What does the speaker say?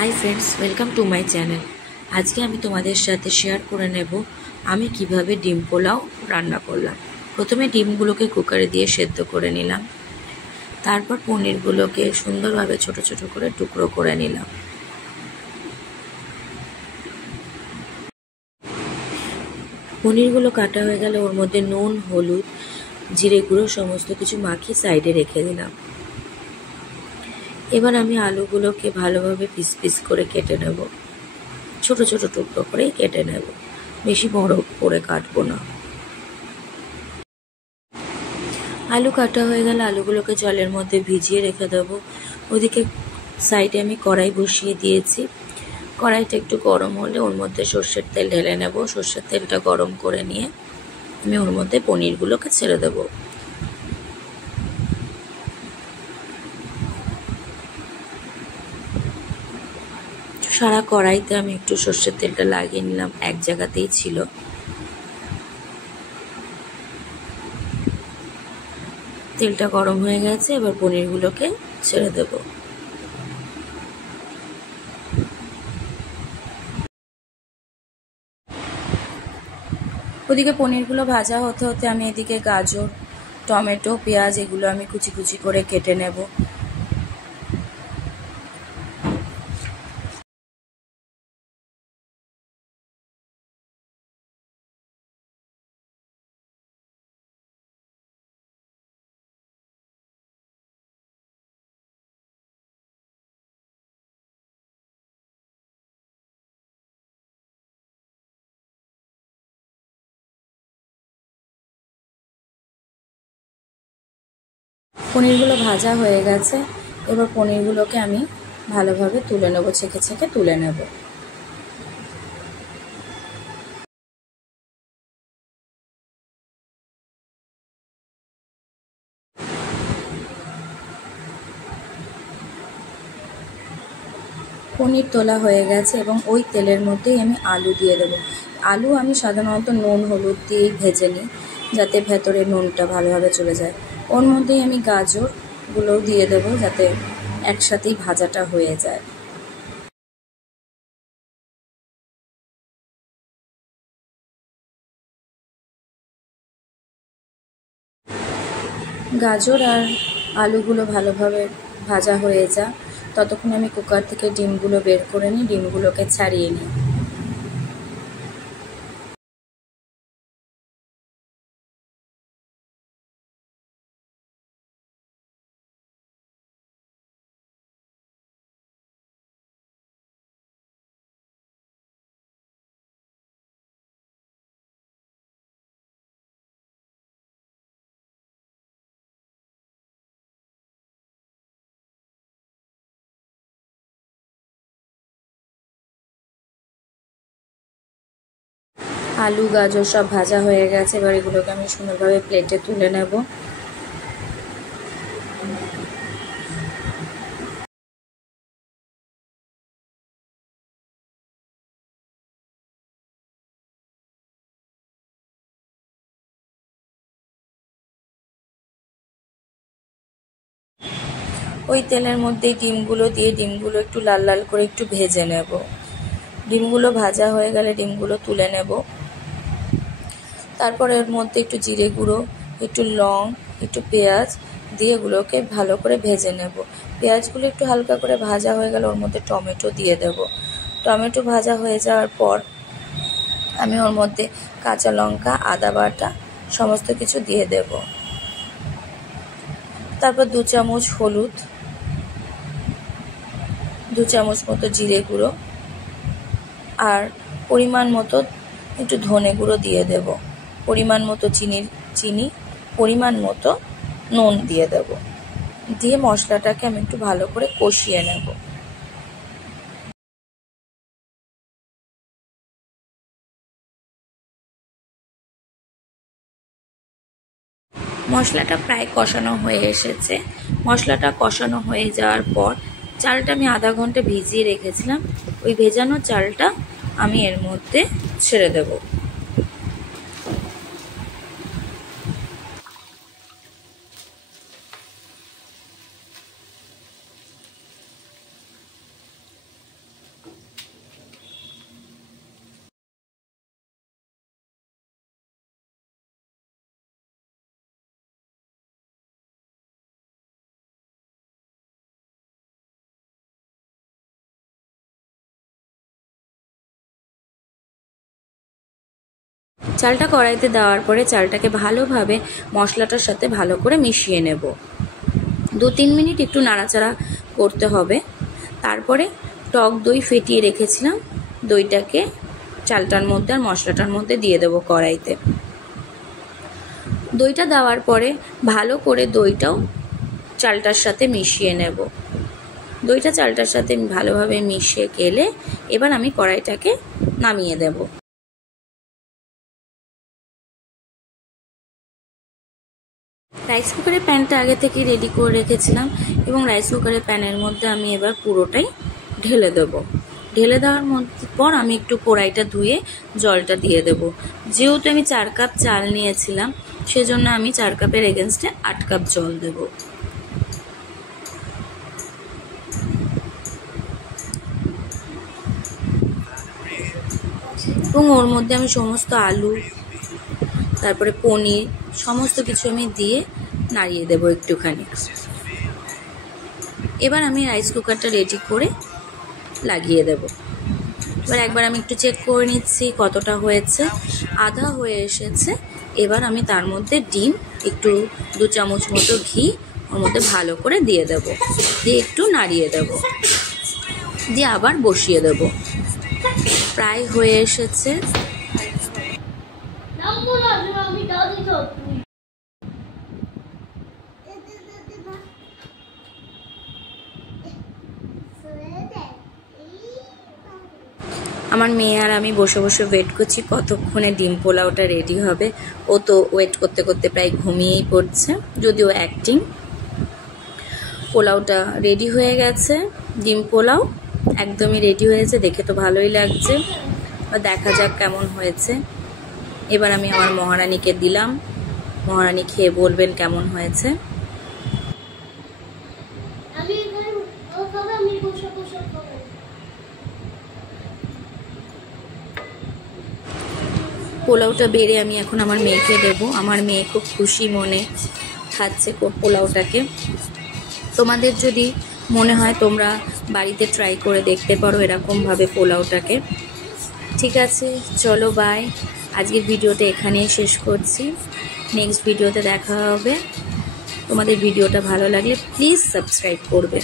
Hi friends, welcome to my channel. আজকে আমি তোমাদের সাথে শেয়ার করে নেব আমি কিভাবে ডিম পোলাও রান্না করলাম। প্রথমে ডিমগুলোকে কুকারে দিয়ে সেদ্ধ করে নিলাম। তারপর পনিরগুলোকে সুন্দরভাবে ছোট ছোট করে টুকরো করে নিলাম। পনিরগুলো কাটা হয়ে গেলে ওর মধ্যে নুন, হলুদ, জিরে গুঁড়ো সমস্ত কিছু মাখিয়ে সাইডে রেখে দিলাম। এবার আমি আলুগুলোকে ভালোভাবে পিস পিস করে কেটে নেব। ছোট ছোট টুকরো করেই কেটে নেব, বেশি বড় করে কাটবো না। আলু কাটা হয়ে গেলে আলুগুলোকে জলের মধ্যে ভিজিয়ে রেখে দেবো। ওদিকে সাইডে আমি কড়াই বসিয়ে দিয়েছি। কড়াইটা একটু গরম হলে ওর মধ্যে সর্ষের তেল ঢেলে নেব। সর্ষের তেলটা গরম করে নিয়ে আমি ওর মধ্যে পনিরগুলোকে ছেড়ে দেবো। সারা কড়াইতে আমি একটু সর্ষের তেলটা লাগিয়ে নিলাম, এক জায়গাতেই ছিল। তেলটা গরম হয়ে গেছে, এবার পনিরগুলোকে ছেড়ে দেব। ওদিকে পনিরগুলো ভাজা হতে হতে আমি এদিকে গাজর, টমেটো, পেঁয়াজ এগুলো আমি কুচি কুচি করে কেটে নেব। পনিরগুলো ভাজা হয়ে গেছে, এবার পনিরগুলোকে আমি ভালোভাবে তুলে নেব, ছেঁকে ছেঁকে তুলে নেব। পনির তোলা হয়ে গেছে এবং ওই তেলের মধ্যেই আমি আলু দিয়ে দেবো। আলু আমি সাধারণত নুন হলুদ দিয়েই ভেজে নিই, যাতে ভেতরে নুনটা ভালোভাবে চলে যায়। ওর মধ্যেই আমি গাজরগুলোও দিয়ে দেবো, যাতে একসাথেই ভাজাটা হয়ে যায়। গাজর আর আলুগুলো ভালোভাবে ভাজা হয়ে যায়, ততক্ষণ আমি কুকার থেকে ডিমগুলো বের করে নিই, ডিমগুলোকে ছাড়িয়ে নিই। আলু গাজর সব ভাজা হয়ে গেছে, এবার এগুলোকে আমি সুন্দরভাবে প্লেটে তুলে নেব। ওই তেলের মধ্যেই ডিমগুলো দিয়ে ডিমগুলো একটু লাল লাল করে একটু ভেজে নেব। ডিমগুলো ভাজা হয়ে গেলে ডিমগুলো তুলে নেব। তারপর এর মধ্যে একটু জিরে গুঁড়ো, একটু লং, একটু পেঁয়াজ দিয়ে এগুলোকে ভালো করে ভেজে নেব। পেঁয়াজগুলো একটু হালকা করে ভাজা হয়ে গেলে ওর মধ্যে টমেটো দিয়ে দেব। টমেটো ভাজা হয়ে যাওয়ার পর আমি ওর মধ্যে কাঁচা লঙ্কা, আদা বাটা সমস্ত কিছু দিয়ে দেব। তারপর 2 চামচ হলুদ, 2 চামচ মতো জিরে গুঁড়ো আর পরিমাণ মতো একটু ধনে গুঁড়ো দিয়ে দেব। পরিমাণ মতো চিনি, পরিমাণ মতো নুন দিয়ে দেব। দিয়ে মশলাটাকে আমি একটু ভালো করে কষিয়ে নেব। মশলাটা প্রায় কষানো হয়ে এসেছে। মশলাটা কষানো হয়ে যাওয়ার পর চালটা আমি আধা ঘন্টা ভিজিয়ে রেখেছিলাম, ওই ভেজানো চালটা আমি এর মধ্যে ছেড়ে দেব। চালটা কড়াইতে দেওয়ার পরে চালটাকে ভালোভাবে মশলাটার সাথে ভালো করে মিশিয়ে নেব। 2-3 মিনিট একটু নাড়াচাড়া করতে হবে। তারপরে টক দই ফেটিয়ে রেখেছিলাম, দইটাকে চালটার মধ্যে আর মশলাটার মধ্যে দিয়ে দেবো কড়াইতে। দইটা দেওয়ার পরে ভালো করে দইটাও চালটার সাথে মিশিয়ে নেব। দইটা চালটার সাথে ভালোভাবে মিশে গেলে এবার আমি কড়াইটাকে নামিয়ে দেব। রাইস কুকারের প্যানটা আগে থেকে রেডি করে রেখেছিলাম এবং রাইস কুকারের প্যানের মধ্যে আমি এবার পুরোটাই ঢেলে দেব। ঢেলে দেওয়ার পর আমি একটু কড়াইটা ধুয়ে জলটা দিয়ে দেব। যেহেতু আমি 4 কাপ চাল নিয়েছিলাম, সেজন্য আমি 4 কাপের এগেনস্টে 8 কাপ জল দেব। এবং ওর মধ্যে আমি সমস্ত আলু, তারপরে পনির, সমস্ত কিছু আমি দিয়ে নাড়িয়ে দেব একটুখানি। এবার আমি রাইস কুকারটা রেডি করে লাগিয়ে দেব। এবার একবার আমি একটু চেক করে নিচ্ছি কতটা হয়েছে। আধা হয়ে এসেছে। এবার আমি তার মধ্যে ডিম, একটু 2 চামচ মতো ঘি ওর মধ্যে ভালো করে দিয়ে দেব। দিয়ে একটু নাড়িয়ে দেব, দিয়ে আবার বসিয়ে দেব। প্রায় হয়ে এসেছে। আমার মেয়ে আর আমি বসে বসে ওয়েট করছি কতক্ষণে ডিম পোলাওটা রেডি হবে। ও তো ওয়েট করতে করতে প্রায় ঘুমিয়েই পড়ছে, যদিও অ্যাক্টিং। পোলাওটা রেডি হয়ে গেছে। ডিম পোলাও একদমই রেডি হয়েছে, দেখে তো ভালোই লাগছে। দেখা যাক কেমন হয়েছে। এবার আমি আমার মহারানীকে দিলাম, মহারানী খেয়ে বলবেন কেমন হয়েছে। পোলাওটা বেড়ে আমি এখন আমার মেয়েকে দেবো। আমার মেয়ে খুব খুশি মনে খাচ্ছে পোলাওটাকে। তোমাদের যদি মনে হয় তোমরা বাড়িতে ট্রাই করে দেখতে পারো এরকমভাবে পোলাওটাকে। ঠিক আছে, চলো বাই। আজকের ভিডিওটা এখানেই শেষ করছি। নেক্সট ভিডিওতে দেখা হবে। তোমাদের ভিডিওটা ভালো লাগলে প্লিজ সাবস্ক্রাইব করবে।